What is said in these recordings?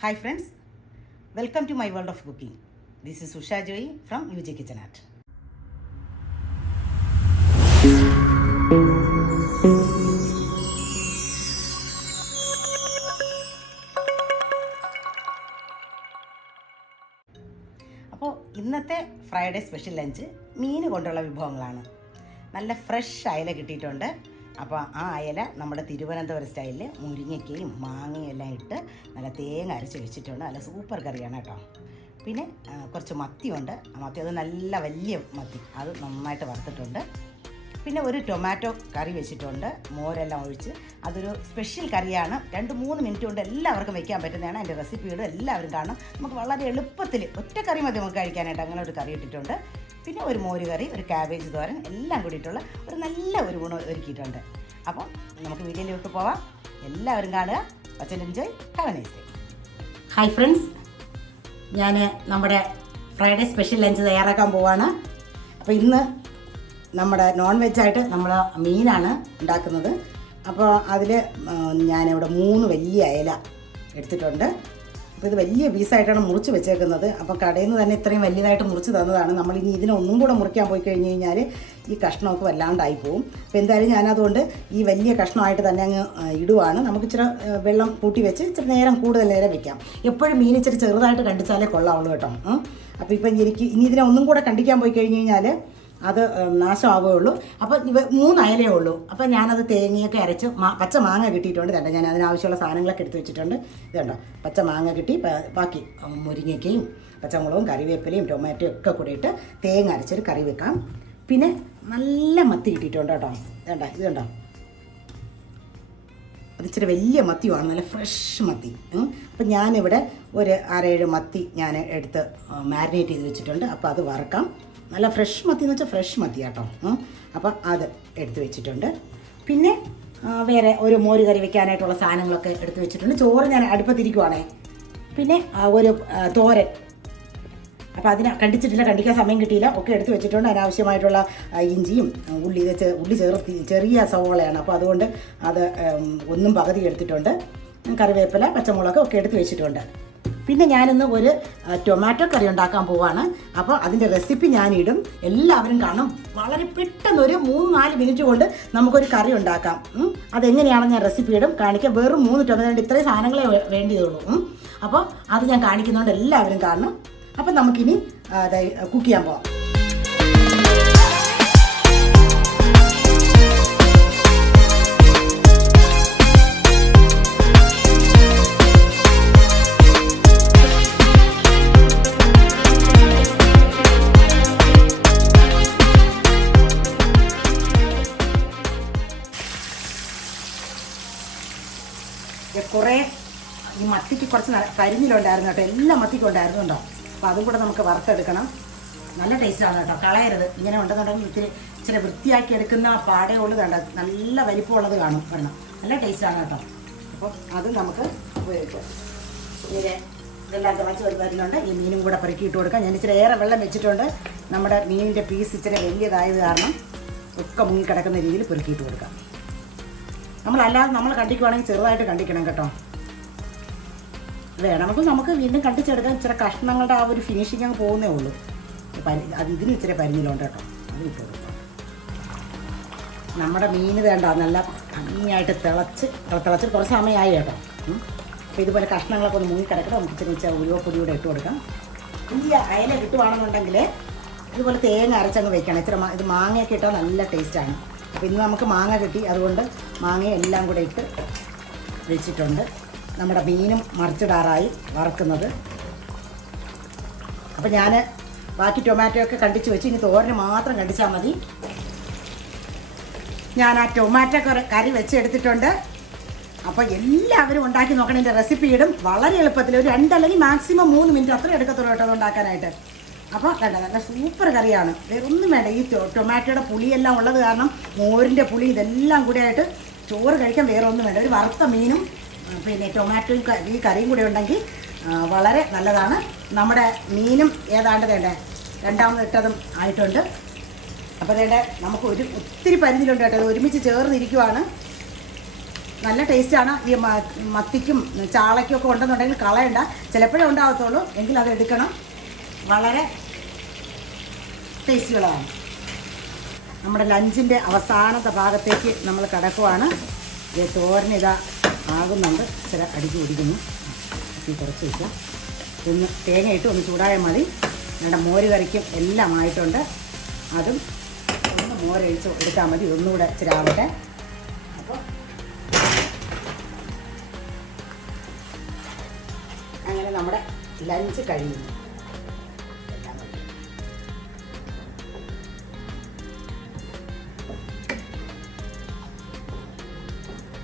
Hi friends, welcome to my world of cooking. This is Usha Joy from UJ Kitchen Art. അപ്പോൾ ഇന്നത്തെ Friday special lunch മീൻ കൊണ്ടുള്ള വിഭവങ്ങളാണ്. നല്ല fresh അയല കിട്ടിയിട്ടുണ്ട്. അപ്പോൾ ആ അയല നമ്മുടെ തിരുവനന്തപുരം സ്റ്റൈലിൽ മുരിങ്ങയ്ക്കയും മാങ്ങയും എല്ലാം ഇട്ട് നല്ല തേങ്ങ അരച്ച് വെച്ചിട്ടുണ്ട്. നല്ല സൂപ്പർ കറിയാണ് കേട്ടോ. പിന്നെ കുറച്ച് മത്തിയുണ്ട്. മത്തി അത് നല്ല വലിയ മത്തി, അത് നന്നായിട്ട് വറുത്തിട്ടുണ്ട്. പിന്നെ ഒരു ടൊമാറ്റോ കറി വെച്ചിട്ടുണ്ട്, മോരെല്ലാം ഒഴിച്ച്. അതൊരു സ്പെഷ്യൽ കറിയാണ്. 2-3 മിനിറ്റ് കൊണ്ട് എല്ലാവർക്കും വെക്കാൻ പറ്റുന്നതാണ്. അതിൻ്റെ റെസിപ്പിയോട് എല്ലാവരും കാണും. നമുക്ക് വളരെ എളുപ്പത്തിൽ ഒറ്റ കറി മതി നമുക്ക് കഴിക്കാനായിട്ട്. അങ്ങനെ ഒരു കറി ഇട്ടിട്ടുണ്ട്. പിന്നെ ഒരു മോര് കറി, ഒരു ക്യാബേജ് തോരൻ എല്ലാം കൂടിയിട്ടുള്ള ഒരു നല്ല ഒരു ഗുണം ഒരുക്കിയിട്ടുണ്ട്. അപ്പോൾ നമുക്ക് വീഡിയോയിലോട്ട് പോവാം. എല്ലാവരും കാണുക. വച്ച് enjoy. Have A nice day. Hi friends, ഞാൻ നമ്മുടെ ഫ്രൈഡേ സ്പെഷ്യൽ ലഞ്ച് തയ്യാറാക്കാൻ പോവാണ്. അപ്പോൾ ഇന്ന് നമ്മുടെ നോൺ വെജായിട്ട് നമ്മൾ മീനാണ് ഉണ്ടാക്കുന്നത്. അപ്പോൾ അതിൽ ഞാനിവിടെ 3 വലിയ അയല എടുത്തിട്ടുണ്ട്. അപ്പോൾ ഇത് വലിയ പീസായിട്ടാണ് മുറിച്ച് വെച്ചേക്കുന്നത്. അപ്പോൾ കടയിൽ നിന്ന് തന്നെ ഇത്രയും വലിയതായിട്ട് മുറിച്ച് തന്നതാണ്. നമ്മളിനി ഇതിനൊന്നും കൂടെ മുറിക്കാൻ പോയി കഴിഞ്ഞ് കഴിഞ്ഞാൽ ഈ കഷ്ണമൊക്കെ വല്ലാണ്ടായി പോവും. അപ്പോൾ എന്തായാലും ഞാനതുകൊണ്ട് ഈ വലിയ കഷ്ണമായിട്ട് തന്നെ അങ്ങ് ഇടുവാണ്. നമുക്ക് ഇച്ചിരി വെള്ളം കൂട്ടി വെച്ച് ഇച്ചിരി നേരം കൂടുതൽ നേരം വെക്കാം. എപ്പോഴും മീൻ ഇച്ചിരി ചെറുതായിട്ട് കണ്ടിച്ചാലേ കൊള്ളാവുള്ളൂ കേട്ടോ. അപ്പോൾ ഇപ്പം എനിക്ക് ഇനി ഇതിനെ ഒന്നും കൂടെ കണ്ടിക്കാൻ പോയി കഴിഞ്ഞ് കഴിഞ്ഞാൽ അത് നാശമാവുകയുള്ളൂ. അപ്പോൾ 3 അയലേ ഉള്ളൂ. അപ്പോൾ ഞാനത് തേങ്ങയൊക്കെ അരച്ച് പച്ച മാങ്ങ കിട്ടിയിട്ടുണ്ട്. കണ്ടോ, ഞാൻ അതിനാവശ്യമുള്ള സാധനങ്ങളൊക്കെ എടുത്ത് വെച്ചിട്ടുണ്ട്. ഇതുണ്ടോ, പച്ച മാങ്ങ കിട്ടി. ബാക്കി മുരിങ്ങയ്ക്കയും പച്ചമുളകും കറിവേപ്പിലയും ടൊമാറ്റോയും ഒക്കെ കൂടിയിട്ട് തേങ്ങ അരച്ചൊരു കറി വെക്കാം. പിന്നെ നല്ല മത്തി കിട്ടിയിട്ടുണ്ട് കേട്ടോ. ഇതുണ്ടോ, ഇതുണ്ടോ, അത് ഇച്ചിരി വലിയ മത്തിയുമാണ്, നല്ല ഫ്രഷ് മത്തി. അപ്പം ഞാനിവിടെ ഒരു 6-7 മത്തി ഞാൻ എടുത്ത് മാരിനേറ്റ് ചെയ്ത് വെച്ചിട്ടുണ്ട്. അപ്പോൾ അത് വറക്കാം. നല്ല ഫ്രഷ് മത്തി എന്ന് വെച്ചാൽ ഫ്രഷ് മത്തി കേട്ടോ. അപ്പം അത് എടുത്ത് വെച്ചിട്ടുണ്ട്. പിന്നെ വേറെ ഒരു മോര് കറി വെക്കാനായിട്ടുള്ള സാധനങ്ങളൊക്കെ എടുത്ത് വെച്ചിട്ടുണ്ട്. ചോറ് ഞാൻ അടുപ്പത്തിരിക്കുവാണേ. പിന്നെ ഒരു തോരൻ, അപ്പോൾ അതിനെ കണ്ടിച്ചിട്ടില്ല, കണ്ടിക്കാൻ സമയം കിട്ടിയില്ല, ഒക്കെ എടുത്ത് വെച്ചിട്ടുണ്ട്. അതിനാവശ്യമായിട്ടുള്ള ഇഞ്ചിയും ഉള്ളി ചേർത്ത് ചെറിയ സവോളയാണ്. അപ്പോൾ അതുകൊണ്ട് അത് ഒന്നും പകുതി എടുത്തിട്ടുണ്ട്. കറിവേപ്പില പച്ചമുളക് ഒക്കെ എടുത്ത് വെച്ചിട്ടുണ്ട്. പിന്നെ ഞാനിന്ന് ഒരു ടൊമാറ്റോ കറി ഉണ്ടാക്കാൻ പോവാണ്. അപ്പോൾ അതിൻ്റെ റെസിപ്പി ഞാനിടും, എല്ലാവരും കാണും. വളരെ പെട്ടെന്ന് ഒരു 3-4 മിനിറ്റ് കൊണ്ട് നമുക്കൊരു കറി ഉണ്ടാക്കാം. അതെങ്ങനെയാണെന്ന് ഞാൻ റെസിപ്പി ഇടും, കാണിക്കാം. വെറും 3 ടൊമാറ്റോ, ഇത്രയും സാധനങ്ങളെ വേണ്ടിയതുള്ളൂ. അപ്പോൾ അത് ഞാൻ കാണിക്കുന്നതുകൊണ്ട് എല്ലാവരും കാണണം. അപ്പം നമുക്കിനി കുക്ക് ചെയ്യാൻ പോവാം. കുറേ ഈ മത്തിക്ക് കുറച്ച് കരിഞ്ഞിലുണ്ടായിരുന്നു കേട്ടോ. എല്ലാ മത്തിക്കും ഉണ്ടായിരുന്നു കേട്ടോ. അപ്പോൾ അതും കൂടെ നമുക്ക് വറുത്തെടുക്കണം. നല്ല ടേസ്റ്റാണ് കേട്ടോ, കളയരുത്. ഇങ്ങനെ ഉണ്ടെന്നുണ്ടെങ്കിൽ ഇച്ചിരി വൃത്തിയാക്കി എടുക്കുന്ന പാടേ ഉള്ളത് കണ്ടോ, നല്ല വലിപ്പമുള്ളത് കാണും വരണം. നല്ല ടേസ്റ്റാണ് കേട്ടോ. അപ്പോൾ അത് നമുക്ക് ഉപയോഗിക്കാം. ഇങ്ങനെ ഇതെല്ലാം തിളച്ച് വരുന്നുണ്ട്. ഈ മീനും കൂടെ പെറുക്കിയിട്ട് കൊടുക്കാം. ഞാൻ ഇച്ചിരി ഏറെ വെള്ളം വെച്ചിട്ടുണ്ട്. നമ്മുടെ മീനിൻ്റെ പീസ് ഇച്ചിരി വലിയതായത് കാരണം ഒക്കെ മുങ്ങിക്കിടക്കുന്ന രീതിയിൽ പെറുക്കിയിട്ട് കൊടുക്കാം. നമ്മളല്ലാതെ നമ്മൾ കണ്ടിക്കുവാണെങ്കിൽ ചെറുതായിട്ട് കണ്ടിക്കണം കേട്ടോ. വേണമെങ്കിൽ നമുക്ക് വീണ്ടും കണ്ടിച്ചെടുക്കാൻ. ഇച്ചിരി കഷ്ണങ്ങളുടെ ആ ഒരു ഫിനിഷിങ് അങ്ങ് പോകുന്നേ ഉള്ളൂ. അത് ഇതിന് ഇച്ചിരി പരിഞ്ഞിലുണ്ട് കേട്ടോ. അത് ഇട്ട് കൊടുക്കാം. നമ്മുടെ മീൻ വേണ്ട നല്ല ഭംഗിയായിട്ട് തിളച്ച് കുറച്ച് സമയമായി കേട്ടോ. അപ്പോൾ ഇതുപോലെ കഷ്ണങ്ങളൊക്കെ ഒന്ന് മുങ്ങിക്കിടക്കണം. നമുക്ക് ഇച്ചിരി ഉലുവപ്പൊടിയൂടെ ഇട്ട് കൊടുക്കാം. ഈ അയല കിട്ടുവാണെന്നുണ്ടെങ്കിൽ ഇതുപോലെ തേങ്ങ അരച്ചങ്ങ് വെക്കണം. ഇത് മാങ്ങയൊക്കെ ഇട്ടാൽ നല്ല ടേസ്റ്റാണ്. അപ്പോൾ ഇന്ന് നമുക്ക് മാങ്ങ കിട്ടി, അതുകൊണ്ട് മാങ്ങയും എല്ലാം കൂടെ ഇട്ട് വെച്ചിട്ടുണ്ട്. നമ്മുടെ മീനും മറിച്ചിടാറായി വറക്കുന്നത്. അപ്പോൾ ഞാൻ ബാക്കി ടൊമാറ്റോ ഒക്കെ കണ്ടിച്ച് വെച്ച് ഇനി തോരന് മാത്രം കണ്ടിച്ചാൽ മതി. ഞാൻ ആ ടൊമാറ്റോ കറി വെച്ചെടുത്തിട്ടുണ്ട്. അപ്പോൾ എല്ലാവരും ഉണ്ടാക്കി നോക്കണം. എൻ്റെ റെസിപ്പി ഇടും. വളരെ എളുപ്പത്തിൽ ഒരു 2 അല്ലെങ്കിൽ മാക്സിമം 3 മിനിറ്റ് അത്ര എടുക്കത്തുള്ളൂ കേട്ടോ അത് ഉണ്ടാക്കാനായിട്ട്. അപ്പോൾ നല്ല സൂപ്പർ കറിയാണ്. വേറെ ഒന്നും വേണ്ട. ഈ ടൊമാറ്റോയുടെ പുളിയെല്ലാം ഉള്ളത് കാരണം, മോരിൻ്റെ പുളി ഇതെല്ലാം കൂടി ആയിട്ട് ചോറ് കഴിക്കാൻ വേറെ ഒന്നും വേണ്ട. ഒരു വറുത്ത മീനും പിന്നെ ടൊമാറ്റോയും ഈ കറിയും കൂടി ഉണ്ടെങ്കിൽ വളരെ നല്ലതാണ്. നമ്മുടെ മീനും ഏതാണ്ട് വേണ്ടേ 2ാമത് ഇട്ടതും ആയിട്ടുണ്ട്. അപ്പോൾ വേണ്ടേ നമുക്ക് ഒത്തിരി പരിഞ്ഞിലുണ്ട് കേട്ടോ. ഒരുമിച്ച് ചേർന്നിരിക്കുവാണ്. നല്ല ടേസ്റ്റാണ്. ഈ മത്തിക്കും ചാളയ്ക്കും ഒക്കെ ഉണ്ടെന്നുണ്ടെങ്കിൽ കളയണ്ട, ചിലപ്പോഴേ ഉണ്ടാകത്തുള്ളൂ, എങ്കിൽ അത് എടുക്കണം. വളരെ ടേസ്റ്റുകളാണ്. നമ്മുടെ ലഞ്ചിൻ്റെ അവസാനത്തെ ഭാഗത്തേക്ക് നമ്മൾ കിടക്കുവാണ്. തോരനിതാ ആകുന്നുണ്ട്, ഇച്ചിരി അടിക്ക് പിടിക്കുന്നു. തീ കുറച്ച് വയ്ക്കാം. ഒന്ന് തേങ്ങയിട്ട് ഒന്ന് ചൂടായാൽ മതി. ഞങ്ങളുടെ മോര് കറിക്കും എല്ലാം ആയിട്ടുണ്ട്. അതും ഒന്ന് മോരൊഴിച്ച് എടുത്താൽ മതി, ഒന്നുകൂടെ ഇച്ചിരി ആവട്ടെ. അപ്പോൾ അങ്ങനെ നമ്മുടെ ലഞ്ച് കഴിയുന്നു.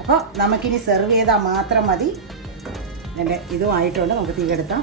അപ്പോൾ നമുക്കിനി സെർവ് ചെയ്താൽ മാത്രം മതി. എൻ്റെ ഇതുമായിട്ടുണ്ട്, നമുക്ക് തീ കെടുത്താം.